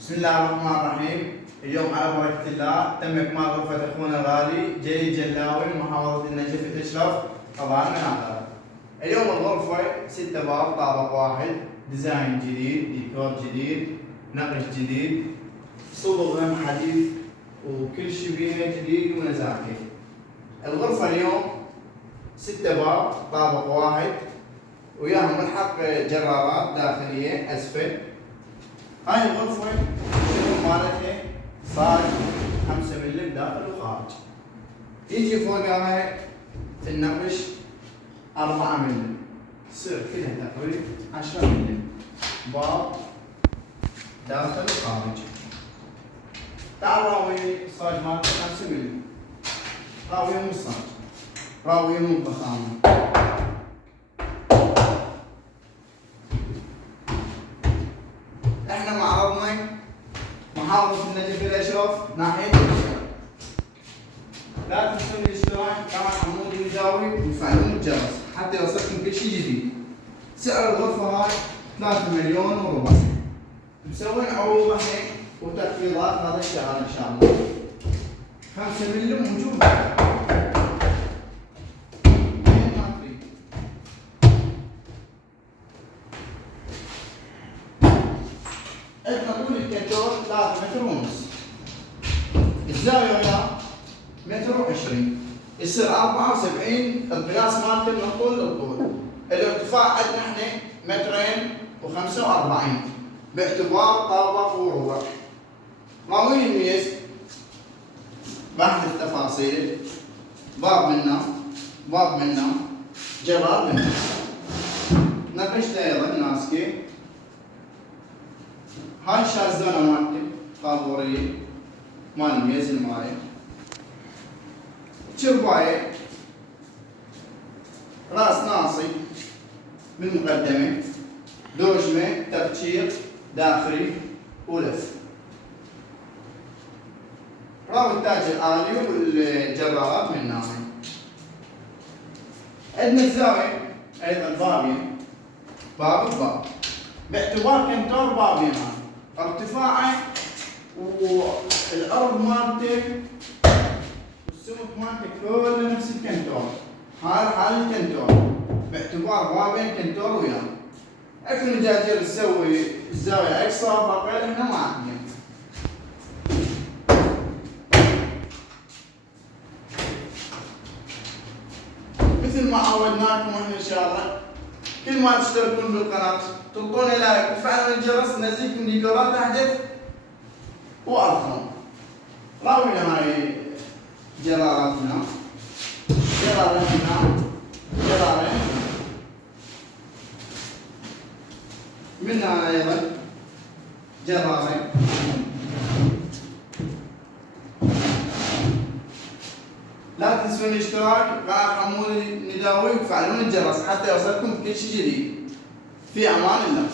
بسم الله الرحمن الرحيم. اليوم على بركة الله تم إكمال غرفة أخونا الغالي جليل جلاوي محافظة النجف الأشرف طبعا من عطارة. اليوم الغرفة 6 باب، طابق واحد، ديزاين جديد، ديكور جديد، نقش جديد، صبغ حديث، وكل شيء بيها جديد ونزاهة. الغرفة اليوم 6 باب، طابق واحد، وياها ملحق جرارات داخلية أسفل. هاي الغرفة الشغل مالتها صاج 5 ملم داخل وخارج. يجي فوقها النقش 4 ملم، تصير كلها تقريبا 10 ملم باب داخل وخارج. تعال راوي الصاج مالته 5 ملم، راويه مو صاج، راويه مو ضخامة. احنا معرضنا محافظة النجف الأشرف ناحية الشرق. لا تنسون الاشتراك قناة حمود المجاوي وتفعلون الجرس حتى يوصلكم كل شيء جديد. سعر الغرفة هاي 3 مليون وربع. مسوين عروض هيك وتخفيضات هذا الشهر ان شاء الله. 5 ملم موجود. عندنا طول الكنتور 3 متر ونص. الزاوية وياه 1.20 متر، يصير 74 القياس مالته من الطول للطول. الارتفاع عندنا احنا 2.45 متر باعتبار طابق وربع. راوين الميز بحث التفاصيل، باب منا جرار منا، نقشته ايضا ناسكي. هاي الشازدونة مالتي طابورية مال الميز الماية، شرباية، راس ناصي بالمقدمة، دوشمة تبشير داخلي ولف. راوي التاج الآلي والجرارات من ناحية. عندنا الزاوية أيضا بابين، باب بباب باعتبار كنتور بابين. ارتفاعه والأرض مالته والسمك مالته كله نفس الكنتور. هذا حال الكنتور باعتبار بابين كنتور وياه. عرفنا الجاجير تسوي الزاوية أقصى فقيل احنا ما عندنا. مثل ما عودناكم احنا ان شاء الله، كل ما تشتركون بالقناة تعطونا لايك وتفعلون الجرس ننزلكم ديكورات احدث وارقام. راوينا هاي جراراتنا، جرارين منها ايضا جرارين. لا تنسون الاشتراك بقناة حمود النداوي وتفعلون الجرس حتى يوصلكم كل شيء جديد. في امان الله.